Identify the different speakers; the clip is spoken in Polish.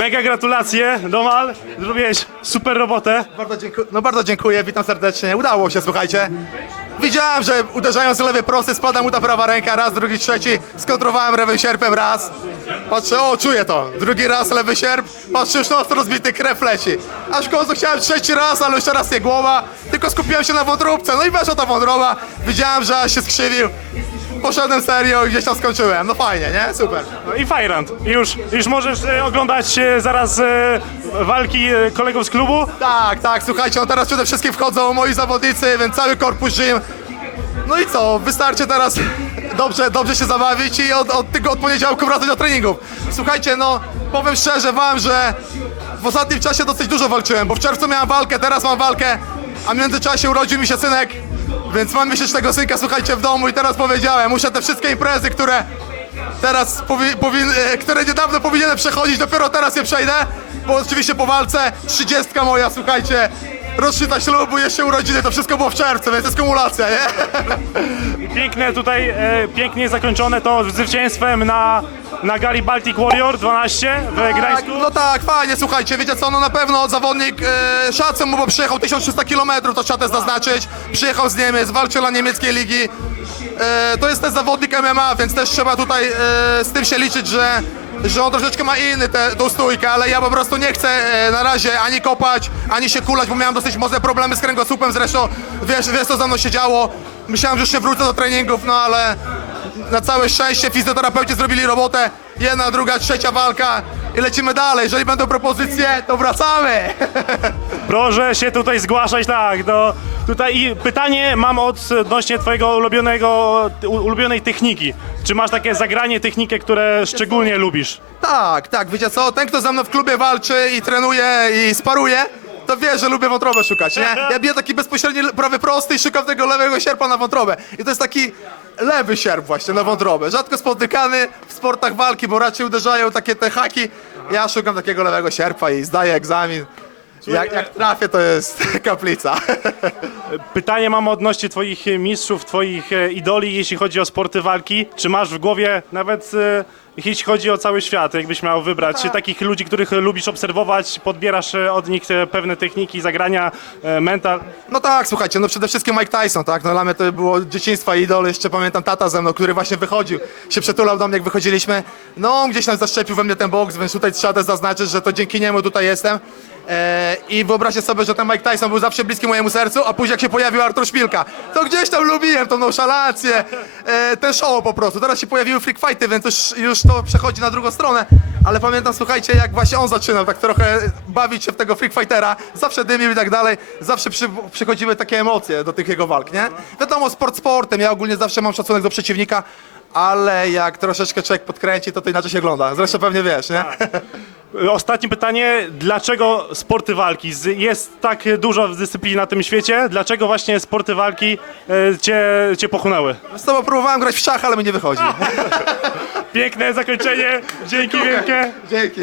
Speaker 1: Mega gratulacje, Domal. Zrobiłeś super robotę.
Speaker 2: Bardzo dziękuję, no bardzo dziękuję, witam serdecznie. Udało się, słuchajcie. Widziałem, że uderzając lewy prosty spada mu ta prawa ręka, raz, drugi, trzeci. Skontrowałem lewym sierpem raz. Patrzę, o, czuję to. Drugi raz lewy sierp, patrzę, już nos rozbity, krew leci. Aż w końcu chciałem trzeci raz, ale już teraz nie głowa. Tylko skupiłem się na wątróbce, no i weszła ta wątroba. Widziałem, że się skrzywił. Poszedłem serio i gdzieś tam skończyłem. No fajnie, nie? Super.
Speaker 1: No i Fajrant. Już, już możesz e, oglądać e, zaraz e, walki e, kolegów z klubu.
Speaker 2: Tak, tak, słuchajcie, no teraz przede wszystkim wchodzą moi zawodnicy, więc cały korpus Rzym. No i co, wystarczy teraz dobrze, dobrze się zabawić i od, od, tego, od poniedziałku wracać do treningów. Słuchajcie, no powiem szczerze wam, że w ostatnim czasie dosyć dużo walczyłem, bo w czerwcu miałem walkę, teraz mam walkę, a w międzyczasie urodził mi się synek, więc mam miesięcznego synka, słuchajcie, w domu i teraz powiedziałem, muszę te wszystkie imprezy, które teraz powi, powin, e, które niedawno powinienem przechodzić, dopiero teraz je przejdę, bo oczywiście po walce, trzydziestka moja, słuchajcie, rocznica ślubu, jeszcze urodziny, to wszystko było w czerwcu, więc jest kumulacja, nie?
Speaker 1: Piękne tutaj, e, pięknie zakończone to zwycięstwem na, na gali Baltic Warrior 12 w
Speaker 2: Tak,
Speaker 1: Gdańsku.
Speaker 2: no tak, fajnie, słuchajcie, wiecie co, no na pewno zawodnik e, szacun mu, bo przyjechał 1300 km, to trzeba też zaznaczyć, przyjechał z Niemiec, walczył dla niemieckiej ligi, e, to jest też zawodnik MMA, więc też trzeba tutaj e, z tym się liczyć, że że on troszeczkę ma inny tę tą stójkę, ale ja po prostu nie chcę e, na razie ani kopać, ani się kulać, bo miałem dosyć mocne problemy z kręgosłupem, zresztą wiesz, wiesz co za mną się działo. Myślałem, że już się wrócę do treningów, no ale na całe szczęście fizjoterapeuci zrobili robotę. Jedna, druga, trzecia walka i lecimy dalej. Jeżeli będą propozycje, to wracamy.
Speaker 1: Proszę się tutaj zgłaszać, tak. Do, tutaj i pytanie mam odnośnie twojego ulubionego, u- ulubionej techniki. Czy masz takie zagranie, technikę, które szczególnie lubisz?
Speaker 2: Tak, tak, wiecie co? Ten, kto ze mną w klubie walczy i trenuje i sparuje, to wie, że lubię wątrobę szukać, nie? Ja biję taki bezpośredni prawy prosty i szukam tego lewego sierpa na wątrobę. I to jest taki lewy sierp właśnie na wątrobę. Rzadko spotykany w sportach walki, bo raczej uderzają takie te haki. Ja szukam takiego lewego sierpa i zdaję egzamin. Jak, jak trafię, to jest kaplica.
Speaker 1: Pytanie mam odnośnie twoich mistrzów, twoich e, idoli, jeśli chodzi o sporty walki. Czy masz w głowie nawet, e, jeśli chodzi o cały świat, jakbyś miał wybrać takich ludzi, których lubisz obserwować, podbierasz e, od nich e, pewne techniki, zagrania, e, mental?
Speaker 2: No tak, słuchajcie, no przede wszystkim Mike Tyson, tak? No dla mnie to było dzieciństwa idol, jeszcze pamiętam tata ze mną, który właśnie wychodził, się przetulał do mnie, jak wychodziliśmy. No, on gdzieś tam zaszczepił we mnie ten boks, więc tutaj trzeba zaznaczyć, że to dzięki niemu tutaj jestem. E, I wyobraźcie sobie, że ten Mike Tyson był zawsze bliski mojemu sercu, a później jak się pojawił Artur Szpilka, to gdzieś tam lubiłem tą nonszalancję, e, ten show po prostu. Teraz się pojawiły freak fighty, więc już, już to przechodzi na drugą stronę, ale pamiętam, słuchajcie, jak właśnie on zaczynał tak trochę bawić się w tego freak fightera, zawsze dymił i tak dalej, zawsze przy, przychodziły takie emocje do tych jego walk, nie? Wiadomo, sport sportem, ja ogólnie zawsze mam szacunek do przeciwnika, ale jak troszeczkę człowiek podkręci, to to inaczej się ogląda. Zresztą pewnie wiesz, nie?
Speaker 1: Ostatnie pytanie, dlaczego sporty walki? Z- Jest tak dużo dyscyplin na tym świecie, dlaczego właśnie sporty walki e, cię, cię pochłonęły?
Speaker 2: Z tobą próbowałem grać w szach, ale mi nie wychodzi.
Speaker 1: Piękne zakończenie, dzięki wielkie.
Speaker 2: Dzięki.